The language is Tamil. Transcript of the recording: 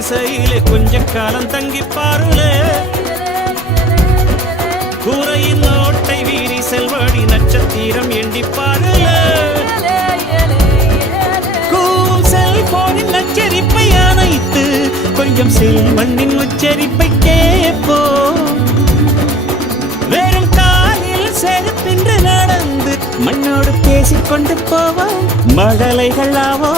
திசையிலே கொஞ்ச காலம் தங்கி பாருலே கூரையின் ஓட்டை வீரி செல்வாடி நட்சத்திரம் எண்ணி பாருலே கூவும் செல்போனின் நச்சரிப்பை அணைத்து கொஞ்சம் செல்வண்ணின் உச்சரிப்பை கேட்போ வெறும் காலில் செருப்பின்று நடந்து மண்ணோடு பேசிக்கொண்டு போவோம் மழலைகளாவோ